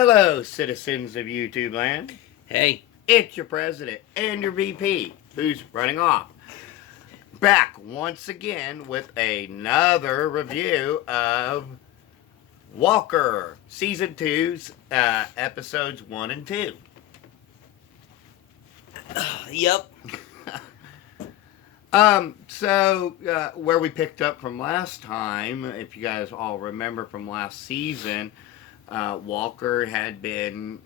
Hello, citizens of YouTube land. Hey. It's your president and your VP, who's running off. Back once again with another review of Walker, Season 2's episodes 1 and 2. Yep. Where we picked up from last time, if you guys all remember from last season, Walker had been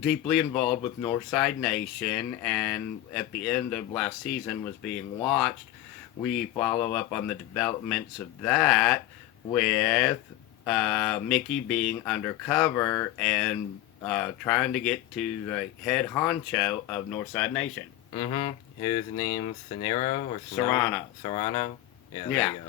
deeply involved with Northside Nation, and at the end of last season was being watched. We follow up on the developments of that with Mickey being undercover and trying to get to the head honcho of Northside Nation. Mm-hmm. Whose name's Cenero or Serrano. Serrano? Yeah, there Yeah. you go.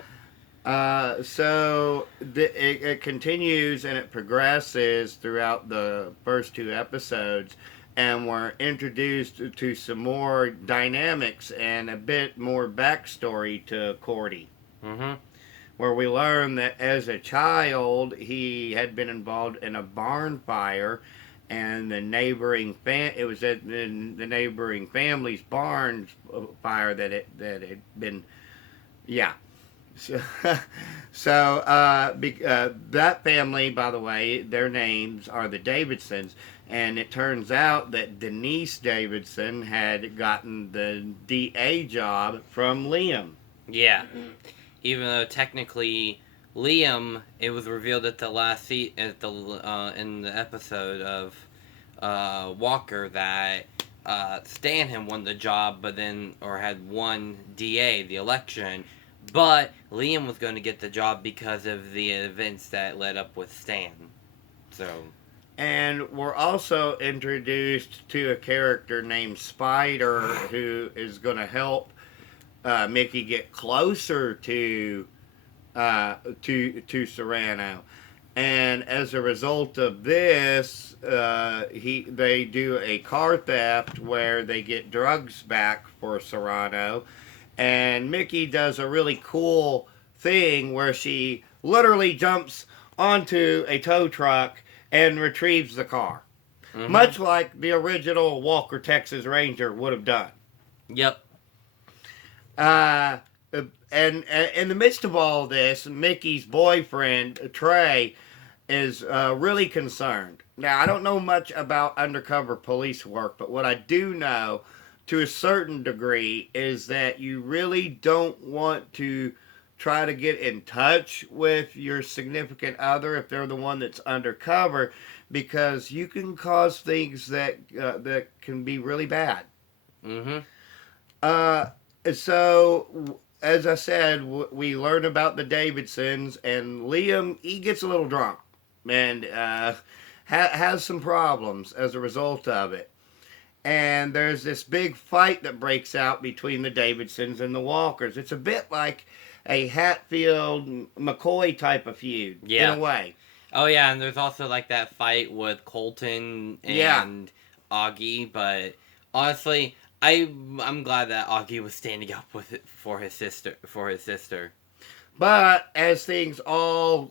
It continues and it progresses throughout the first two episodes, and we're introduced to some more dynamics and a bit more backstory to Cordy. Mm-hmm. Where we learn that as a child he had been involved in a barn fire, and the neighboring it was at the neighboring family's barn fire that had been, yeah. That family, by the way, their names are the Davidsons, and it turns out that Denise Davidson had gotten the DA job from Liam. Yeah. Even though technically Liam, it was revealed at the last in the episode of Walker that Stanham won the job, had won DA the election. But Liam was going to get the job because of the events that led up with Stan. So. And we're also introduced to a character named Spider, who is going to help Mickey get closer to Serrano. And as a result of this, they do a car theft where they get drugs back for Serrano. And Mickey does a really cool thing where she literally jumps onto a tow truck and retrieves the car. Mm-hmm. Much like the original Walker Texas Ranger would have done. Yep. And in the midst of all this, Mickey's boyfriend, Trey, is really concerned. Now, I don't know much about undercover police work, but what I do know to a certain degree is that you really don't want to try to get in touch with your significant other if they're the one that's undercover, because you can cause things that can be really bad. Mm-hmm. So, as I said, we learn about the Davidsons, and Liam, he gets a little drunk and has some problems as a result of it. And there's this big fight that breaks out between the Davidsons and the Walkers. It's a bit like a Hatfield-McCoy type of feud, in a way. Oh, yeah, and there's also, like, that fight with Colton and Augie, but honestly, I'm glad that Augie was standing up with it for his sister. But as things all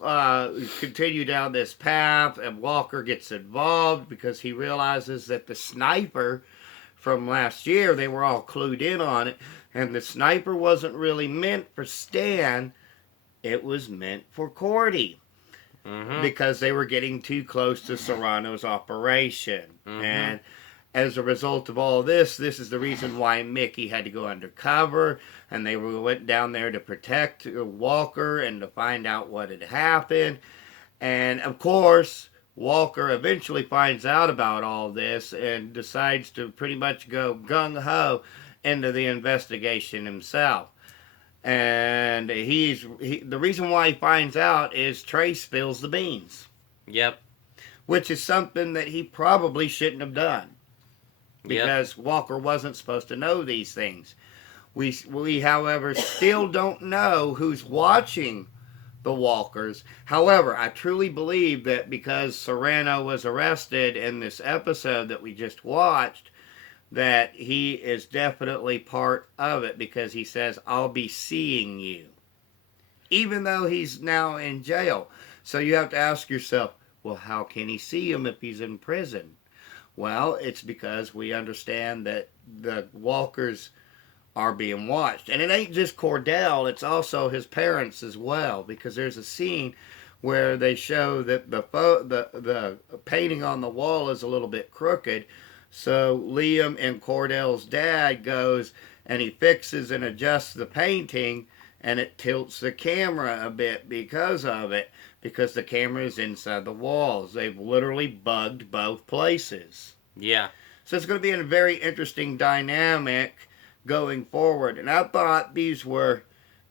continue down this path, and Walker gets involved because he realizes that the sniper from last year, they were all clued in on it, and the sniper wasn't really meant for Stan, it was meant for Cordy. Mm-hmm. Because they were getting too close to Serrano's operation. Mm-hmm. And as a result of all this is the reason why Mickey had to go undercover, and they went down there to protect Walker and to find out what had happened. And of course, Walker eventually finds out about all this and decides to pretty much go gung-ho into the investigation himself. And the reason why he finds out is Trey spills the beans. Yep. Which is something that he probably shouldn't have done. Because Walker wasn't supposed to know these things. We, however, still don't know who's watching the Walkers. However, I truly believe that because Serrano was arrested in this episode that we just watched, that he is definitely part of it, because he says, "I'll be seeing you." Even though he's now in jail. So you have to ask yourself, Well, how can he see him if he's in prison? Well, it's because we understand that the walkers are being watched. And it ain't just Cordell, it's also his parents as well, because there's a scene where they show that the painting on the wall is a little bit crooked. So Liam and Cordell's dad goes and he fixes and adjusts the painting, and it tilts the camera a bit because of it, because the camera is inside the walls. They've literally bugged both places. Yeah. So it's going to be a very interesting dynamic going forward. And I thought these were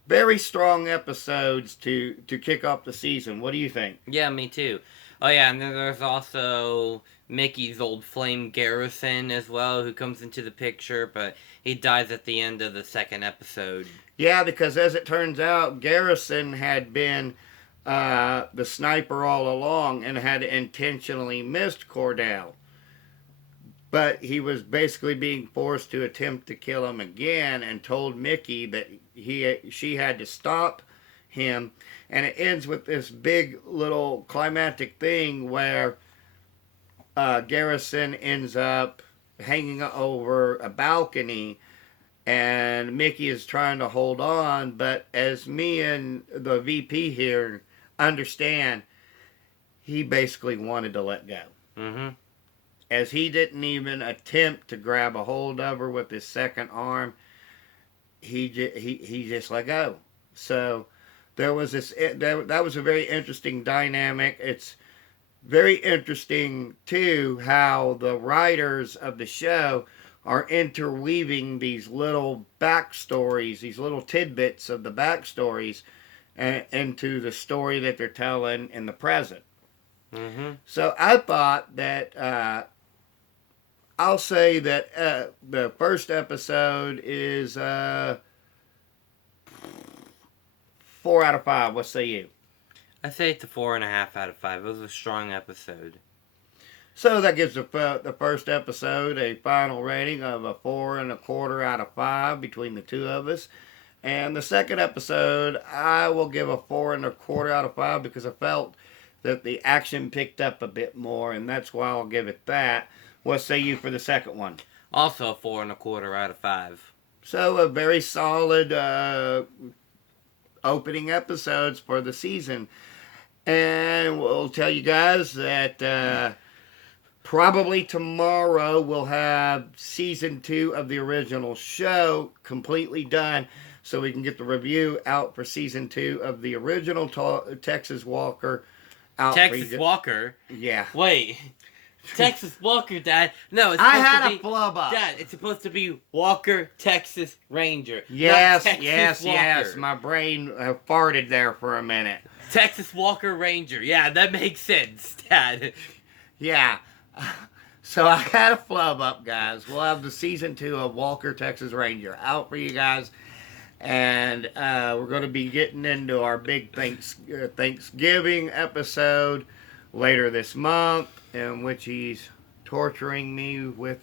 very strong episodes to kick off the season. What do you think? Yeah, me too. Oh yeah, and then there's also Mickey's old flame Garrison as well, who comes into the picture, but he dies at the end of the second episode. Yeah, because as it turns out, Garrison had been the sniper all along and had intentionally missed Cordell. But he was basically being forced to attempt to kill him again, and told Mickey that she had to stop him. And it ends with this big little climactic thing where Garrison ends up hanging over a balcony, and Mickey is trying to hold on. But as me and the VP here understand, he basically wanted to let go. Mm-hmm. As he didn't even attempt to grab a hold of her with his second arm, he just let go. So there was this, that was a very interesting dynamic. It's very interesting too how the writers of the show are interweaving these little backstories, these little tidbits of the backstories into the story that they're telling in the present. Mm-hmm. So I thought that I'll say that the first episode is 4 out of 5. What say you? I say it's a 4.5 out of 5. It was a strong episode. So that gives the first episode a final rating of a 4.25 out of 5 between the two of us. And the second episode, I will give a 4.25 out of 5 because I felt that the action picked up a bit more, and that's why I'll give it that. What say you for the second one? Also a 4.25 out of 5. So a very solid opening episodes for the season. And we'll tell you guys that probably tomorrow we'll have season 2 of the original show completely done, so we can get the review out for season 2 of the original Texas Walker out. Texas Walker? Yeah. Wait. Texas Walker, Dad. No, it's I supposed had to a be, flub up. Dad, it's supposed to be Walker, Texas Ranger. Yes, not Texas yes, Walker. yes. My brain farted there for a minute. Texas Walker Ranger. Yeah, that makes sense, Dad. Yeah. So I had a flub up, guys. We'll have the season 2 of Walker, Texas Ranger out for you guys. And we're going to be getting into our big Thanksgiving episode later this month, in which he's torturing me with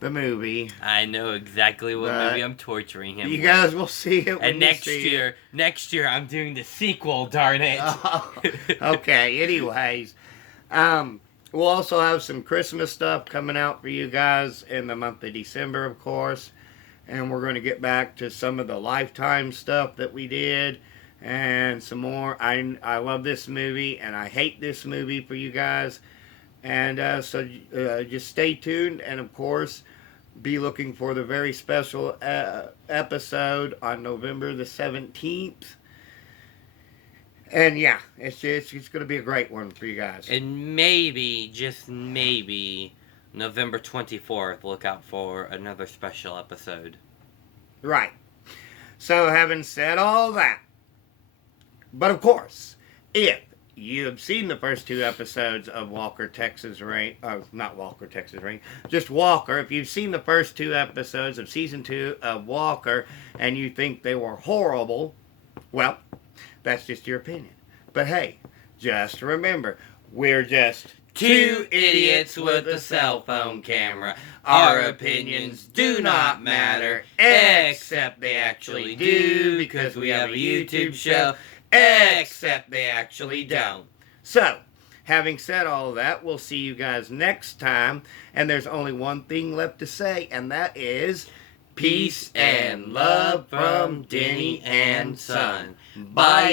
the movie. I know exactly what movie I'm torturing him You with. guys will see it when And you see next year I'm doing the sequel, darn it. Okay, anyways. We'll also have some Christmas stuff coming out for you guys in the month of December, of course. And we're going to get back to some of the Lifetime stuff that we did and some more. I love this movie and I hate this movie for you guys. And so just stay tuned, and of course be looking for the very special episode on November the 17th. And yeah, it's going to be a great one for you guys. And maybe, just maybe, November 24th, look out for another special episode. Right. So having said all that, but of course, if you have seen the first 2 episodes of Walker, Texas Ranger, not Walker, Texas Ranger, just Walker. If you've seen the first 2 episodes of season 2 of Walker and you think they were horrible, well, that's just your opinion. But hey, just remember, we're just 2 idiots with a cell phone camera. Our opinions do not matter, except they actually do, because we have a YouTube show. Except they actually don't. So, Having said all of that, we'll see you guys next time. And there's only one thing left to say, and that is peace and love from Denny and Son. Bye.